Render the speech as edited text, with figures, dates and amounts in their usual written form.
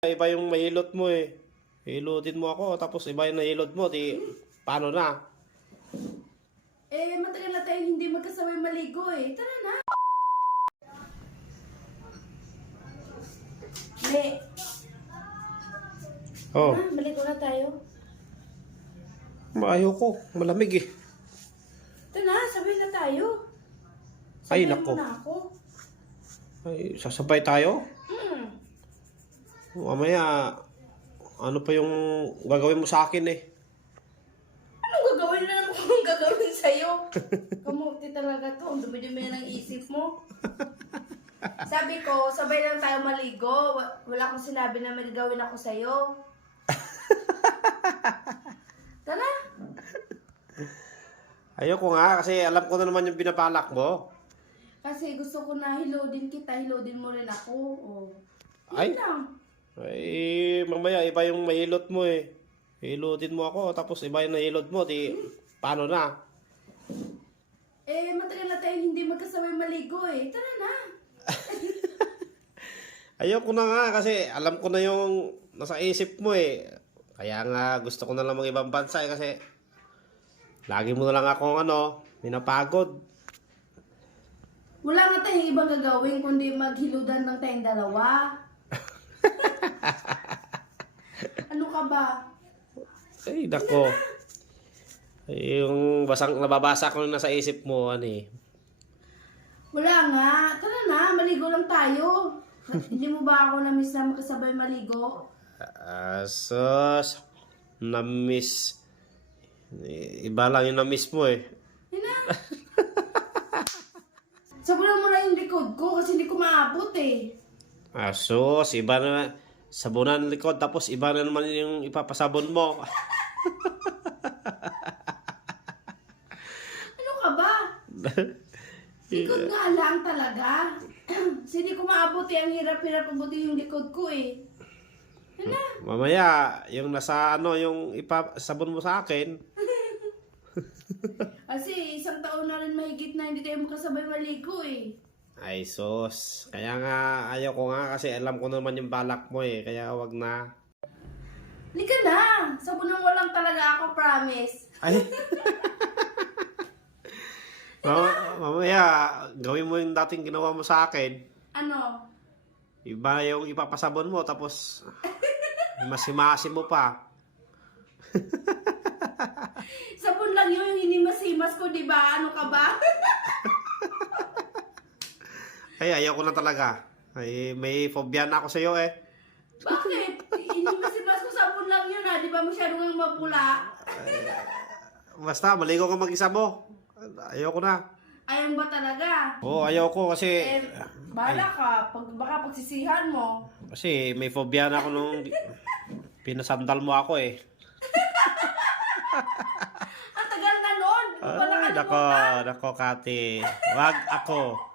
Iba yung mahilot mo eh. Hilutin mo ako, tapos iba yung nahilot mo, di paano na? Matagal na tayong hindi magkasabay maligo eh. Tara na! Le! Oh, Maligo na tayo. ayoko, malamig eh. Ito na, sabay na tayo. Ay, Sabay nako. mo na ako. Ay, sasabay tayo? Mamaya, ano pa yung gagawin mo sa akin eh? Anong gagawin na naman kung gagawin sa'yo? Kamuti talaga to. Ang dumi-dumi ng isip mo. Sabi ko, sabay lang tayo maligo. Wala akong sinabi na may gagawin ako sa'yo. Tara! Ayoko nga, kasi alam ko na naman yung binabalak mo. Kasi gusto ko na hilodin kita, hilodin mo rin ako. Oh. Ay. Yun lang. Ay, mamaya iba yung mahilot mo eh. Hilutin mo ako, tapos iba yung nahilot mo, di paano na? Matagal na tayong hindi magkasabay maligo eh. Tara na! Ayoko na nga, kasi alam ko na yung nasa isip mo eh. Kaya nga gusto ko na lang mag-ibang bansa eh, kasi lagi mo na lang akong minapagod. Wala nga tayong ibang gagawin kundi maghiludan lang tayong dalawa. Ano ka ba? Ay, nako. Ay, yung nababasa ko na nasa isip mo, Wala nga. Tara na, maligo lang tayo. Hindi mo ba ako na-miss na makasabay maligo? Sus, na-miss. Iba lang yung na-miss mo eh. Yun na. Sabunan mo na yung likod ko kasi hindi ko maabot eh. Sus, iba na. Sabunan ng likod, tapos iba na naman yung ipapasabon mo. Ano ka ba? Likod nga lang talaga. Kasi hindi ko maabot eh. Ang hirap-hirap abutin yung likod ko eh. Yun na. Mamaya, yung nasa yung ipasabon mo sa akin. Kasi isang taon na rin mahigit na hindi tayo makasabay maligo eh. Ay, sus. Kaya nga, ayaw ko nga kasi alam ko naman yung balak mo eh. Kaya wag na. Lika na! Sabunan mo lang talaga ako, promise. Ay. Mamaya, gawin mo yung dating ginawa mo sa akin. Ano? Iba yung ipapasabon mo, tapos masimasim mo pa. Sabon lang yun, yung hinimas-himas ko, di ba? Ano ka ba? Ay, ayaw ko na talaga. Ay, may phobia na ako sa'yo eh. Bakit? Hinimas-himas ko, sabon lang yun Di ba masyadong ang mapula? Basta, maligo ka mag-isa mo. Ayaw ko na. Ayaw ba talaga? Oo, ayaw ko kasi... Bahala ka. Baka pagsisihan mo. Kasi may phobia na ako nung pinasandal mo ako eh. Ang tagal na nun! Ay, nako, Kati. Wag ako.